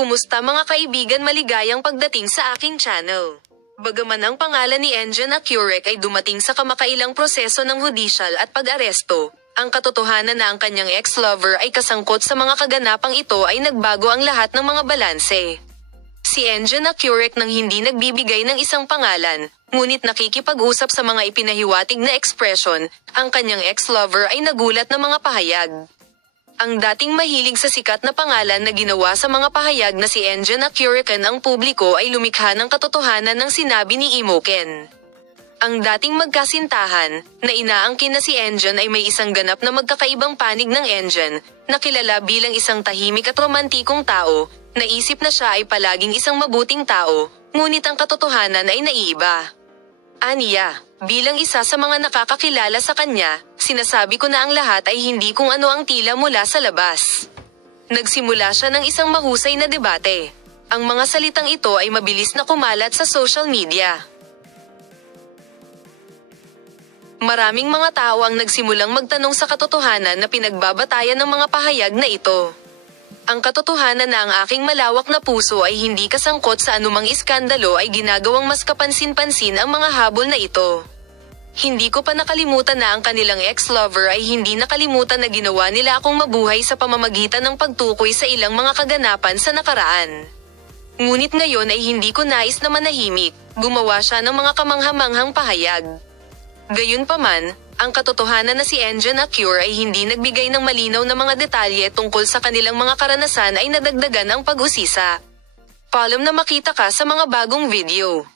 Kumusta mga kaibigan, maligayang pagdating sa aking channel. Bagaman ang pangalan ni Enjan Accurek ay dumating sa kamakailang proseso ng hudisyal at pag-aresto, ang katotohanan na ang kanyang ex-lover ay kasangkot sa mga kaganapang ito ay nagbago ang lahat ng mga balanse. Si Enjan Accurek nang hindi nagbibigay ng isang pangalan, ngunit nakikipag-usap sa mga ipinahiwatig na ekspresyon, ang kanyang ex-lover ay nagulat na mga pahayag. Ang dating mahilig sa sikat na pangalan na ginawa sa mga pahayag na si Enjan Accurek ang publiko ay lumikha ng katotohanan ng sinabi ni Imoken. Ang dating magkasintahan, na inaangkin na si Enjan ay may isang ganap na magkakaibang panig ng Enjan, na kilala bilang isang tahimik at romantikong tao, naisip na siya ay palaging isang mabuting tao, ngunit ang katotohanan ay naiiba. Aniya, bilang isa sa mga nakakakilala sa kanya, sinasabi ko na ang lahat ay hindi kung ano ang tila mula sa labas. Nagsimula siya ng isang mahusay na debate. Ang mga salitang ito ay mabilis na kumalat sa social media. Maraming mga tao ang nagsimulang magtanong sa katotohanan na pinagbabatayan ng mga pahayag na ito. Ang katotohanan na ang aking malawak na puso ay hindi kasangkot sa anumang iskandalo ay ginagawang mas kapansin-pansin ang mga habol na ito. Hindi ko pa nakalimutan na ang kanilang ex-lover ay hindi nakalimutan na ginawa nila akong mabuhay sa pamamagitan ng pagtukoy sa ilang mga kaganapan sa nakaraan. Ngunit ngayon ay hindi ko nais na manahimik, gumawa siya ng mga kamanghamanghang pahayag. Gayunpaman, ang katotohanan na si Enjan Accurek ay hindi nagbigay ng malinaw na mga detalye tungkol sa kanilang mga karanasan ay nadagdagan ang pag-usisa. Paalam na makita ka sa mga bagong video.